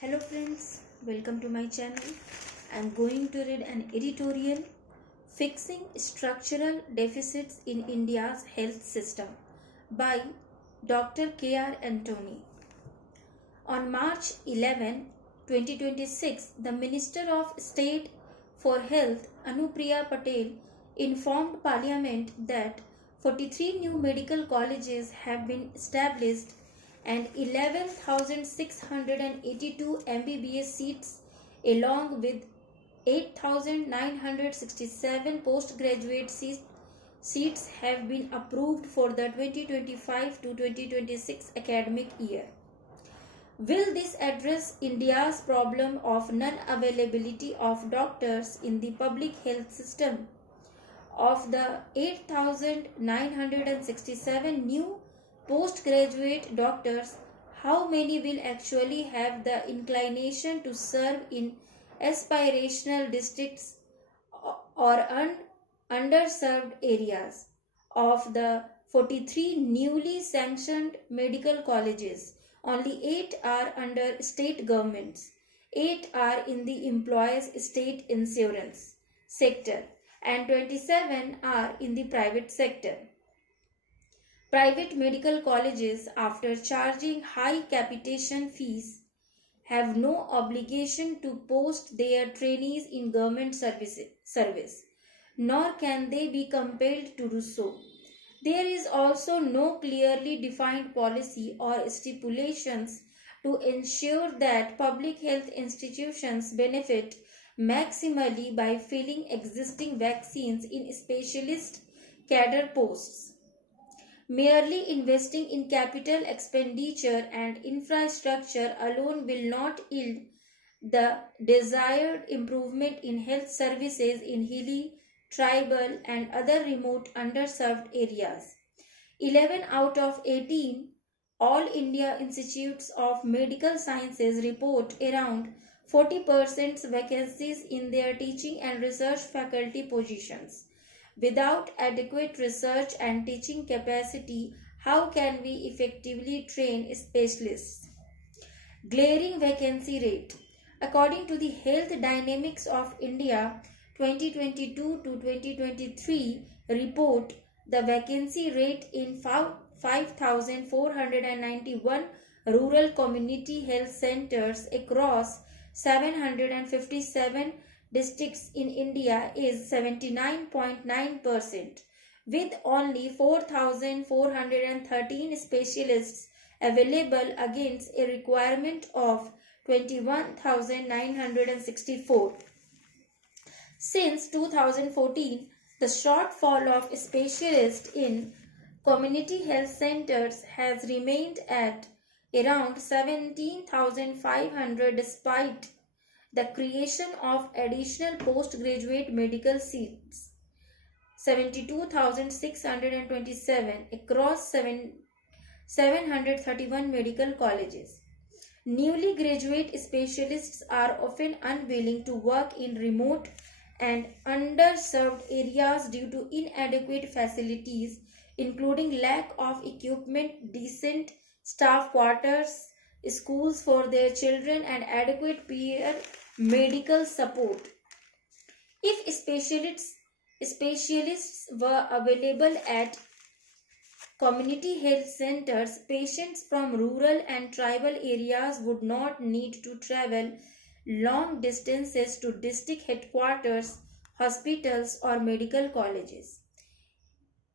Hello friends, welcome to my channel. I am going to read an editorial, Fixing Structural Deficits in India's Health System by Dr. K.R. Antony. On March 11, 2026, the Minister of State for Health, Anupriya Patel, informed Parliament that 43 new medical colleges have been established and 11,682 MBBS seats along with 8,967 postgraduate seats have been approved for the 2025 to 2026 academic year. Will this address India's problem of non-availability of doctors in the public health system? Of the 8,967 new postgraduate doctors, how many will actually have the inclination to serve in aspirational districts or underserved areas? Of the 43 newly sanctioned medical colleges, only 8 are under state governments, 8 are in the employees' state insurance sector, and 27 are in the private sector. Private medical colleges, after charging high capitation fees, have no obligation to post their trainees in government service, nor can they be compelled to do so. There is also no clearly defined policy or stipulations to ensure that public health institutions benefit maximally by filling existing vaccines in specialist cadre posts. Merely investing in capital expenditure and infrastructure alone will not yield the desired improvement in health services in hilly, tribal, and other remote underserved areas. 11 out of 18 All India Institutes of Medical Sciences report around 40% vacancies in their teaching and research faculty positions. Without adequate research and teaching capacity, how can we effectively train specialists? Glaring vacancy rate. According to the Health Dynamics of India 2022 to 2023 report, the vacancy rate in 5,491 rural community health centers across 757 districts in India is 79.9%, with only 4,413 specialists available against a requirement of 21,964. Since 2014, the shortfall of specialists in community health centers has remained at around 17,500 despite the creation of additional postgraduate medical seats, 72,627 across 731 medical colleges. Newly graduate specialists are often unwilling to work in remote and underserved areas due to inadequate facilities, including lack of equipment, decent staff quarters, schools for their children, and adequate peer medical support. If specialists were available at community health centers, patients from rural and tribal areas would not need to travel long distances to district headquarters, hospitals, or medical colleges.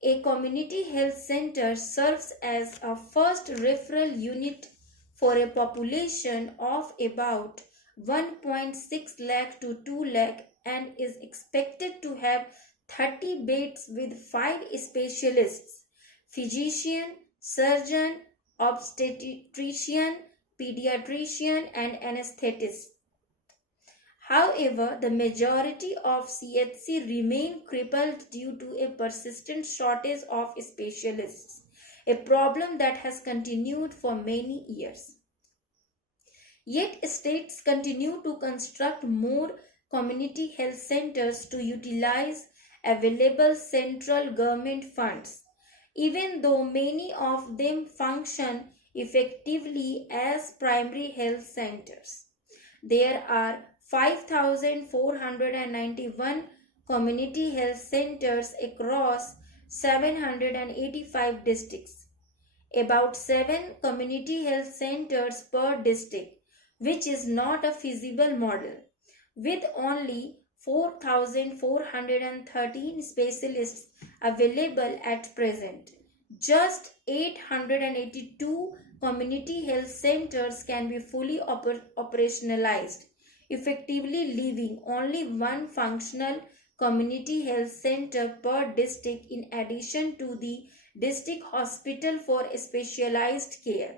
A community health center serves as a first referral unit for a population of about 1.6 lakh to 2 lakh and is expected to have 30 beds with 5 specialists: physician, surgeon, obstetrician, Paediatrician, and Anaesthetist. However, the majority of CHC remain crippled due to a persistent shortage of specialists, a problem that has continued for many years. Yet states continue to construct more community health centers to utilize available central government funds, even though many of them function effectively as primary health centers. there are 5,491 community health centers across 785 districts. About 7 community health centers per district, which is not a feasible model. With only 4,413 specialists available at present, just 882 community health centers can be fully operationalized, effectively leaving only one functional community health center per district in addition to the district hospital for specialized care.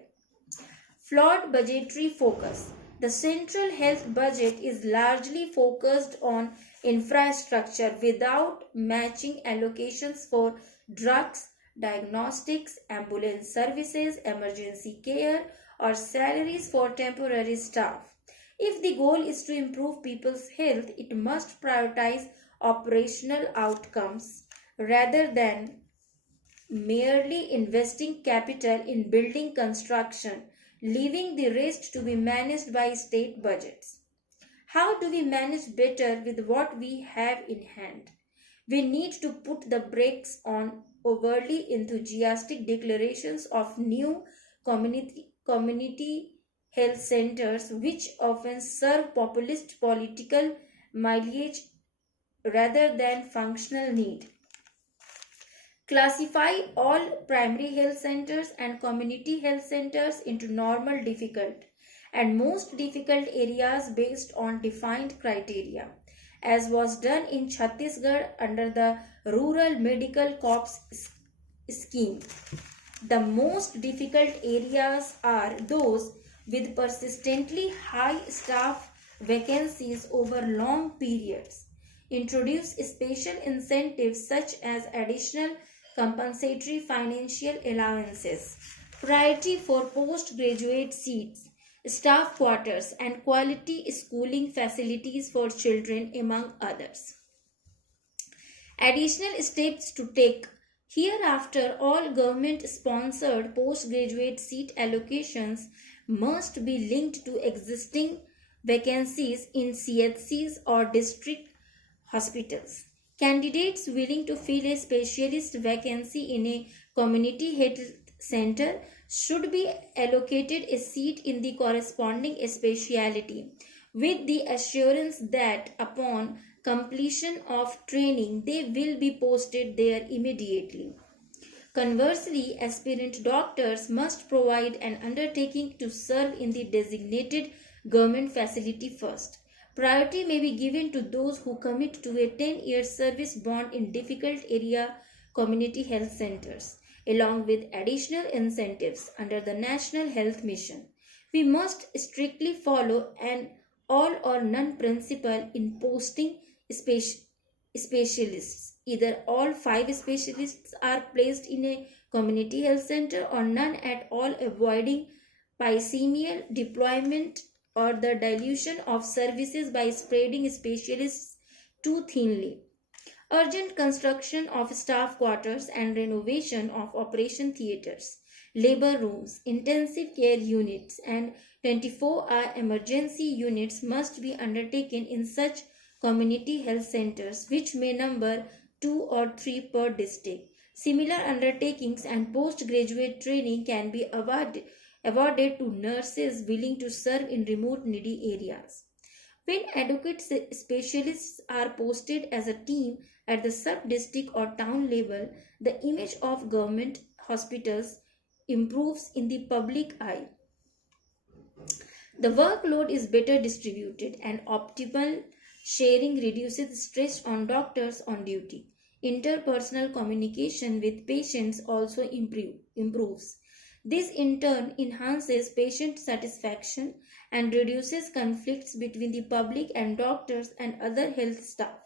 Flawed budgetary focus. The central health budget is largely focused on infrastructure without matching allocations for drugs, diagnostics, ambulance services, emergency care, or salaries for temporary staff. If the goal is to improve people's health, it must prioritize operational outcomes rather than merely investing capital in building construction, leaving the rest to be managed by state budgets. How do we manage better with what we have in hand? We need to put the brakes on overly enthusiastic declarations of new community health centers, which often serve populist political mileage rather than functional need. Classify all primary health centers and community health centers into normal, difficult, and most difficult areas based on defined criteria, as was done in Chhattisgarh under the Rural Medical Corps scheme. The most difficult areas are those with persistently high staff vacancies over long periods. Introduce special incentives such as additional compensatory financial allowances, priority for postgraduate seats, staff quarters, and quality schooling facilities for children, among others. Additional steps to take. Hereafter, all government-sponsored postgraduate seat allocations must be linked to existing vacancies in CHCs or district hospitals. Candidates willing to fill a specialist vacancy in a community health center should be allocated a seat in the corresponding specialty, with the assurance that upon completion of training they will be posted there immediately. Conversely, aspirant doctors must provide an undertaking to serve in the designated government facility first. Priority may be given to those who commit to a 10-year service bond in difficult area community health centers, along with additional incentives under the National Health Mission. We must strictly follow an all or none principle in posting specialists. Either all 5 specialists are placed in a community health center or none at all, avoiding piecemeal deployment or the dilution of services by spreading specialists too thinly. Urgent construction of staff quarters and renovation of operation theatres, labor rooms, intensive care units, and 24-hour emergency units must be undertaken in such community health centers, which may number 2 or 3 per district. Similar undertakings and postgraduate training can be awarded to nurses willing to serve in remote needy areas. When adequate specialists are posted as a team at the sub-district or town level, the image of government hospitals improves in the public eye. The workload is better distributed and optimal sharing reduces stress on doctors on duty. Interpersonal communication with patients also improves. This in turn enhances patient satisfaction and reduces conflicts between the public and doctors and other health staff.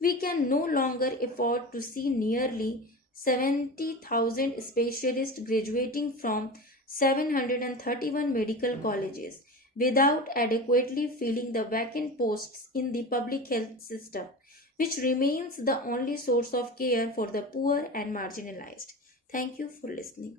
We can no longer afford to see nearly 70,000 specialists graduating from 731 medical colleges without adequately filling the vacant posts in the public health system, which remains the only source of care for the poor and marginalized. Thank you for listening.